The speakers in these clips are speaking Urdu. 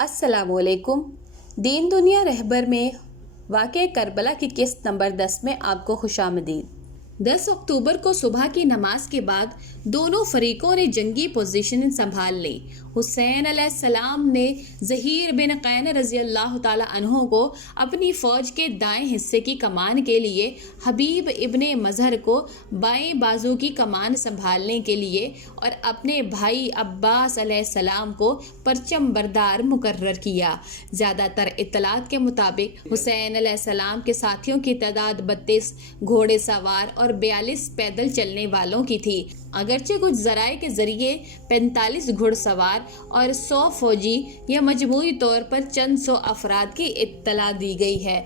السلام علیکم۔ دین دنیا رہبر میں واقع کربلا کی قسط نمبر 10 میں آپ کو خوش آمدید۔ 10 اکتوبر کو صبح کی نماز کے بعد دونوں فریقوں نے جنگی پوزیشن سنبھال لی۔ حسین علیہ السلام نے زہیر بن قین رضی اللہ تعالیٰ عنہ کو اپنی فوج کے دائیں حصے کی کمان کے لیے، حبیب ابن مظہر کو بائیں بازو کی کمان سنبھالنے کے لیے اور اپنے بھائی عباس علیہ السلام کو پرچم بردار مقرر کیا۔ زیادہ تر اطلاعات کے مطابق حسین علیہ السلام کے ساتھیوں کی تعداد 32 گھوڑے سوار اور 42 پیدل چلنے والوں کی تھی، اگرچہ کچھ ذرائع کے ذریعے 45 گھڑ سوار اور 100 فوجی یا مجموعی طور پر چند سو افراد کی اطلاع دی گئی ہے۔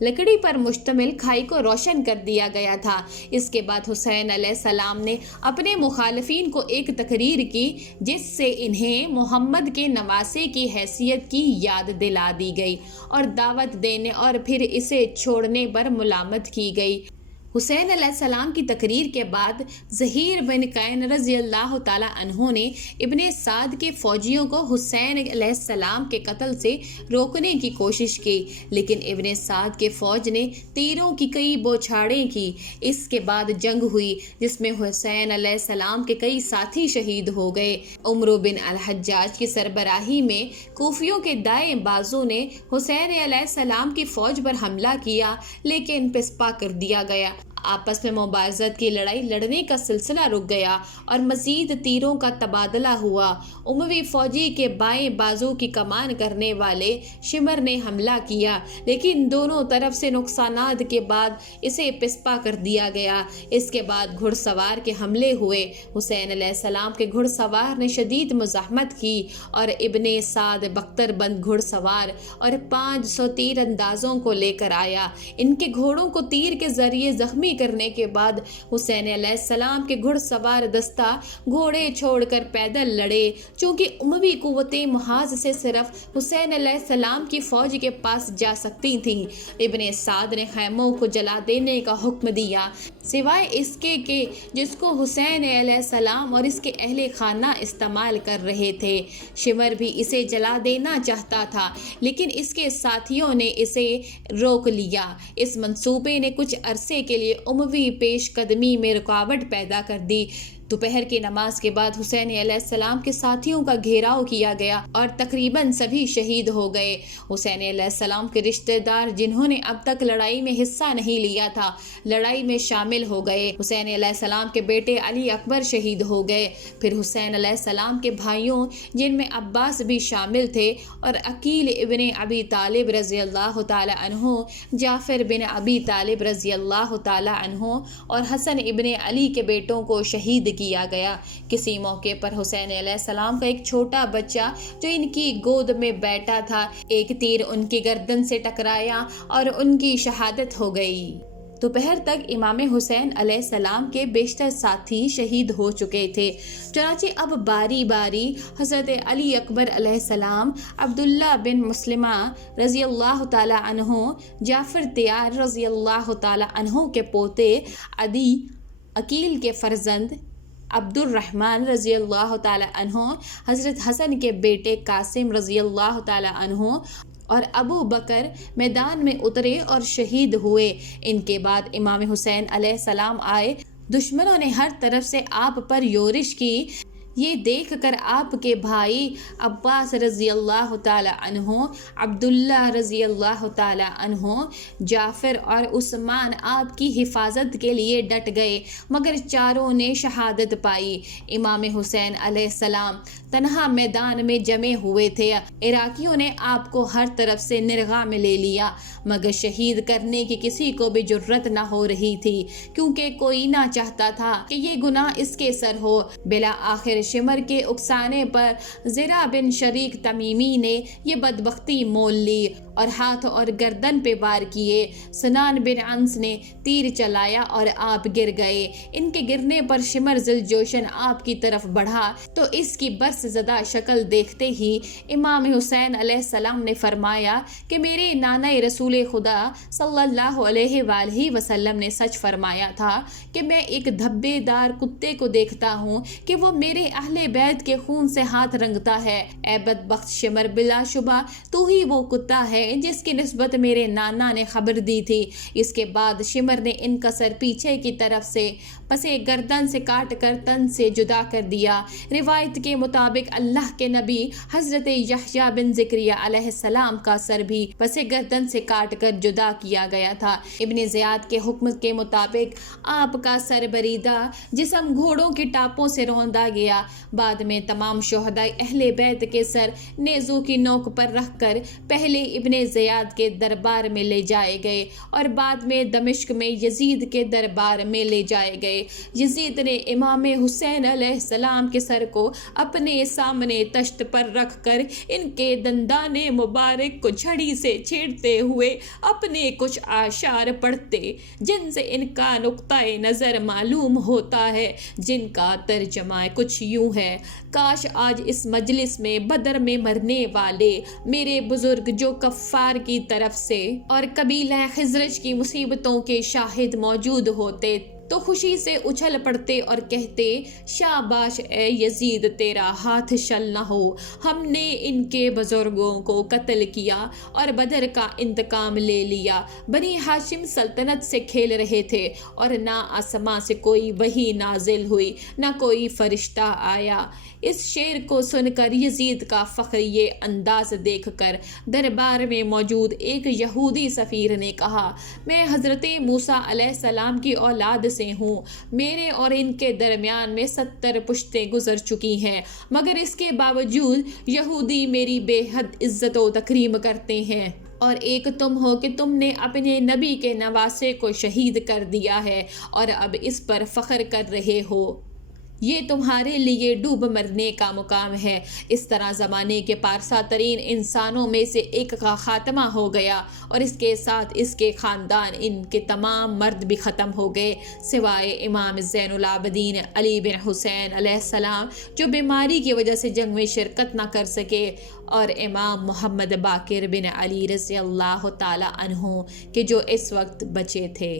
لکڑی پر مشتمل کھائی کو روشن کر دیا گیا تھا۔ اس کے بعد حسین علیہ السلام نے اپنے مخالفین کو ایک تقریر کی جس سے انہیں محمد کے نواسے کی حیثیت کی یاد دلا دی گئی اور دعوت دینے اور پھر اسے چھوڑنے پر ملامت کی گئی۔ حسین علیہ السلام کی تقریر کے بعد زہیر بن قین رضی اللہ تعالیٰ عنہ نے ابن سعد کے فوجیوں کو حسین علیہ السلام کے قتل سے روکنے کی کوشش کی، لیکن ابن سعد کے فوج نے تیروں کی کئی بوچھاڑیں کی۔ اس کے بعد جنگ ہوئی جس میں حسین علیہ السلام کے کئی ساتھی شہید ہو گئے۔ عمرو بن الحجاج کی سربراہی میں کوفیوں کے دائیں بازو نے حسین علیہ السلام کی فوج پر حملہ کیا، لیکن پسپا کر دیا گیا۔ آپس میں مبارزت کی لڑائی لڑنے کا سلسلہ رک گیا اور مزید تیروں کا تبادلہ ہوا۔ اموی فوجی کے بائیں بازو کی کمان کرنے والے شمر نے حملہ کیا، لیکن دونوں طرف سے نقصانات کے بعد اسے پسپا کر دیا گیا۔ اس کے بعد گھڑ سوار کے حملے ہوئے۔ حسین علیہ السلام کے گھڑ سوار نے شدید مزاحمت کی اور ابن سعد بختر بند گھڑ سوار اور 500 تیر اندازوں کو لے کر آیا۔ ان کے گھوڑوں کو تیر کے ذریعے زخمی کرنے کے بعد حسین علیہ السلام کے گھڑ سوار دستہ گھوڑے چھوڑ کر پیدل لڑے۔ چونکہ اموی قوتیں محاذ سے صرف حسین علیہ السلام کی فوج کے پاس جا سکتی تھیں، ابن سعد نے خیموں کو جلا دینے کا حکم دیا، سوائے اس کے کہ جس کو حسین علیہ السلام اور اس کے اہل خانہ استعمال کر رہے تھے۔ شمر بھی اسے جلا دینا چاہتا تھا، لیکن اس کے ساتھیوں نے اسے روک لیا۔ اس منصوبے نے کچھ عرصے کے لیے اموی پیش قدمی میں رکاوٹ پیدا کر دی۔ دوپہر کی نماز کے بعد حسین علیہ السلام کے ساتھیوں کا گھیراؤ کیا گیا اور تقریباً سبھی شہید ہو گئے۔ حسین علیہ السلام کے رشتہ دار جنہوں نے اب تک لڑائی میں حصہ نہیں لیا تھا، لڑائی میں شامل ہو گئے۔ حسین علیہ السلام کے بیٹے علی اکبر شہید ہو گئے۔ پھر حسین علیہ السلام کے بھائیوں جن میں عباس بھی شامل تھے اور عقیل ابن ابی طالب رضی اللہ تعالی عنہ، جعفر بن ابی طالب رضی اللہ تعالی عنہ اور حسن ابن علی کے بیٹوں کو شہید کیا گیا۔ کسی موقع پر حسین علیہ السلام کا ایک چھوٹا بچہ جو ان کی گود میں بیٹھا تھا، ایک تیر ان کی گردن سے ٹکرایا اور ان کی شہادت ہو گئی۔ دوپہر تک امام حسین علیہ السلام کے بیشتر ساتھی شہید ہو چکے تھے، چنانچہ اب باری باری حضرت علی اکبر علیہ السلام، عبداللہ بن مسلمہ رضی اللہ تعالی عنہ، جعفر طیار رضی اللہ تعالی عنہ کے پوتے عدی، عقیل کے فرزند عبد الرحمن رضی اللہ تعالی عنہ، حضرت حسن کے بیٹے قاسم رضی اللہ تعالی عنہ اور ابو بکر میدان میں اترے اور شہید ہوئے۔ ان کے بعد امام حسین علیہ السلام آئے۔ دشمنوں نے ہر طرف سے آپ پر یورش کی۔ یہ دیکھ کر آپ کے بھائی عباس رضی اللہ تعالی عنہ، عبداللہ رضی اللہ تعالی عنہ، جعفر اور عثمان آپ کی حفاظت کے لیے ڈٹ گئے، مگر چاروں نے شہادت پائی۔ امام حسین علیہ السلام تنہا میدان میں جمے ہوئے تھے۔ عراقیوں نے آپ کو ہر طرف سے نرغہ میں لے لیا، مگر شہید کرنے کی کسی کو بھی جرت نہ ہو رہی تھی، کیونکہ کوئی نہ چاہتا تھا کہ یہ گناہ اس کے سر ہو۔ بالآخر شمر کے اکسانے پر زرع بن شریک تمیمی نے یہ بدبختی مول لی اور ہاتھ اور گردن پہ وار کیے۔ سنان بن انس نے تیر چلایا اور آپ گر گئے۔ ان کے گرنے پر شمر ذوالجوشن آپ کی طرف بڑھا تو اس کی برس زدہ شکل دیکھتے ہی امام حسین علیہ السلام نے فرمایا کہ میرے نانا رسول خدا صلی اللہ علیہ وآلہ وسلم نے سچ فرمایا تھا کہ میں ایک دھبے دار کتے کو دیکھتا ہوں کہ وہ میرے اہل بیت کے خون سے ہاتھ رنگتا ہے۔ اے بدبخت شمر، بلا شبہ تو ہی وہ کتا ہے جس کی نسبت میرے نانا نے خبر دی تھی۔ اس کے بعد شمر نے ان کا سر پیچھے کی طرف سے پسے گردن سے کاٹ کر تن سے جدا کر دیا۔ روایت کے مطابق اللہ کے نبی حضرت یحییٰ بن زکریا علیہ السلام کا سر بھی پسے گردن سے کاٹ کر جدا کیا گیا تھا۔ ابن زیاد کے حکم کے مطابق آپ کا سر بریدہ جسم گھوڑوں کی ٹاپوں سے روندا گیا۔ بعد میں تمام شہداء اہل بیت کے سر نیزوں کی نوک پر رکھ کر پہلے ابن زیاد کے دربار میں لے جائے گئے اور بعد میں دمشق میں یزید کے دربار میں لے جائے گئے۔ یزید نے امام حسین علیہ السلام کے سر کو اپنے سامنے تشت پر رکھ کر ان کے دندان مبارک کو چھڑی سے چھیڑتے ہوئے اپنے کچھ اشعار پڑھتے، جن سے ان کا نقطہ نظر معلوم ہوتا ہے، جن کا ترجمہ کچھ یوں ہے: کاش آج اس مجلس میں بدر میں مرنے والے میرے بزرگ جو کفار کی طرف سے اور قبیلہ خزرج کی مصیبتوں کے شاہد موجود ہوتے تو خوشی سے اچھل پڑتے اور کہتے، شاباش اے یزید، تیرا ہاتھ شل نہ ہو، ہم نے ان کے بزرگوں کو قتل کیا اور بدر کا انتقام لے لیا۔ بنی ہاشم سلطنت سے کھیل رہے تھے اور نہ آسمان سے کوئی وحی نازل ہوئی، نہ کوئی فرشتہ آیا۔ اس شعر کو سن کر یزید کا فخریہ انداز دیکھ کر دربار میں موجود ایک یہودی سفیر نے کہا، میں حضرت موسیٰ علیہ السلام کی اولاد سے ہوں، میرے اور ان کے درمیان میں 70 پشتیں گزر چکی ہیں، مگر اس کے باوجود یہودی میری بے حد عزت و تکریم کرتے ہیں، اور ایک تم ہو کہ تم نے اپنے نبی کے نواسے کو شہید کر دیا ہے اور اب اس پر فخر کر رہے ہو۔ یہ تمہارے لیے ڈوب مرنے کا مقام ہے۔ اس طرح زمانے کے پارسا ترین انسانوں میں سے ایک کا خاتمہ ہو گیا اور اس کے ساتھ اس کے خاندان، ان کے تمام مرد بھی ختم ہو گئے، سوائے امام زین العابدین علی بن حسین علیہ السلام جو بیماری کی وجہ سے جنگ میں شرکت نہ کر سکے، اور امام محمد باقر بن علی رضی اللہ تعالی عنہ کہ جو اس وقت بچے تھے۔